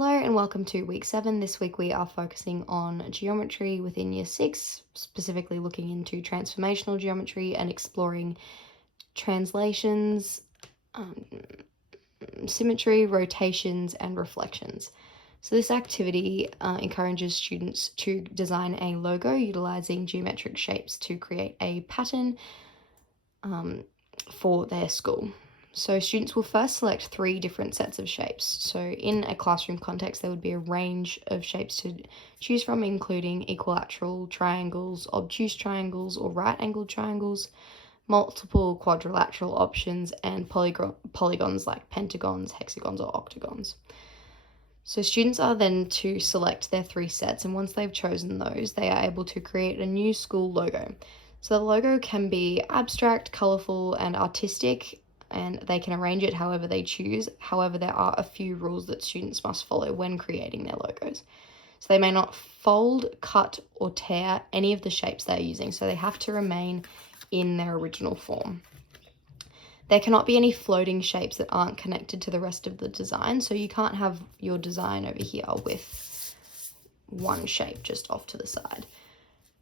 Hello and welcome to week 7. This week we are focusing on geometry within year 6, specifically looking into transformational geometry and exploring translations, symmetry, rotations, and reflections. So this activity encourages students to design a logo utilizing geometric shapes to create a pattern for their school. So students will first select 3 different sets of shapes. So in a classroom context, there would be a range of shapes to choose from, including equilateral triangles, obtuse triangles or right-angled triangles, multiple quadrilateral options, and polygons like pentagons, hexagons, or octagons. So students are then to select their 3 sets, and once they've chosen those, they are able to create a new school logo. So the logo can be abstract, colourful, and artistic, and they can arrange it however they choose. However, there are a few rules that students must follow when creating their logos. So they may not fold, cut, or tear any of the shapes they're using, so they have to remain in their original form. There cannot be any floating shapes that aren't connected to the rest of the design, so you can't have your design over here with one shape just off to the side.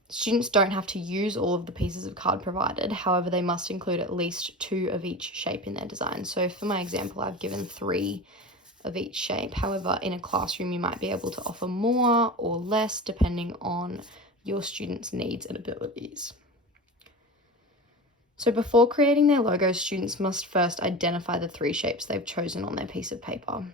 Students don't have to use all of the pieces of card provided, however they must include at least 2 of each shape in their design. So for my example, I've given 3 of each shape. However, in a classroom you might be able to offer more or less depending on your students' needs and abilities. So before creating their logos, students must first identify the 3 shapes they've chosen on their piece of paper.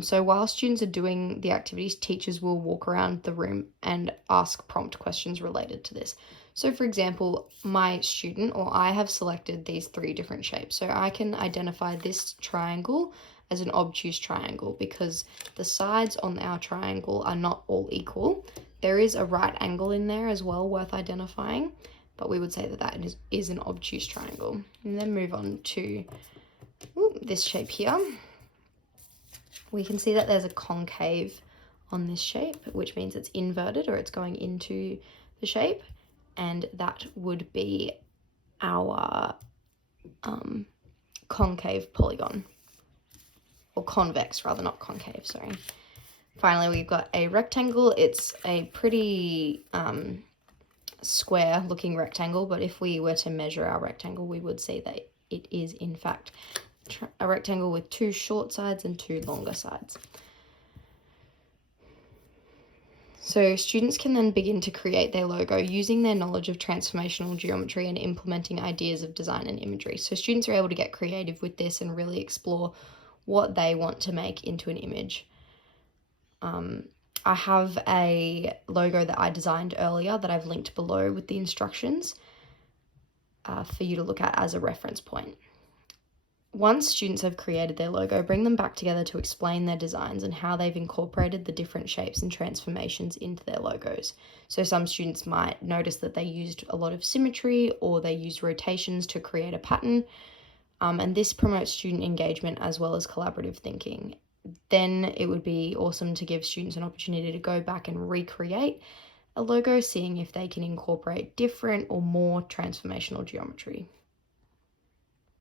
So while students are doing the activities, teachers will walk around the room and ask prompt questions related to this. So for example, my student or I have selected these 3 different shapes. So I can identify this triangle as an obtuse triangle because the sides on our triangle are not all equal. There is a right angle in there as well worth identifying, but we would say that that is an obtuse triangle. And then move on to this shape here. We can see that there's a concave on this shape, which means it's inverted or it's going into the shape, and that would be our concave polygon, or convex rather, not concave, sorry. Finally, we've got a rectangle. It's a pretty square looking rectangle, but if we were to measure our rectangle, we would see that it is in fact a rectangle with 2 short sides and 2 longer sides. So students can then begin to create their logo using their knowledge of transformational geometry and implementing ideas of design and imagery. So students are able to get creative with this and really explore what they want to make into an image. I have a logo that I designed earlier that I've linked below with the instructions for you to look at as a reference point. Once students have created their logo, bring them back together to explain their designs and how they've incorporated the different shapes and transformations into their logos. So some students might notice that they used a lot of symmetry or they used rotations to create a pattern, and this promotes student engagement as well as collaborative thinking. Then it would be awesome to give students an opportunity to go back and recreate a logo, seeing if they can incorporate different or more transformational geometry.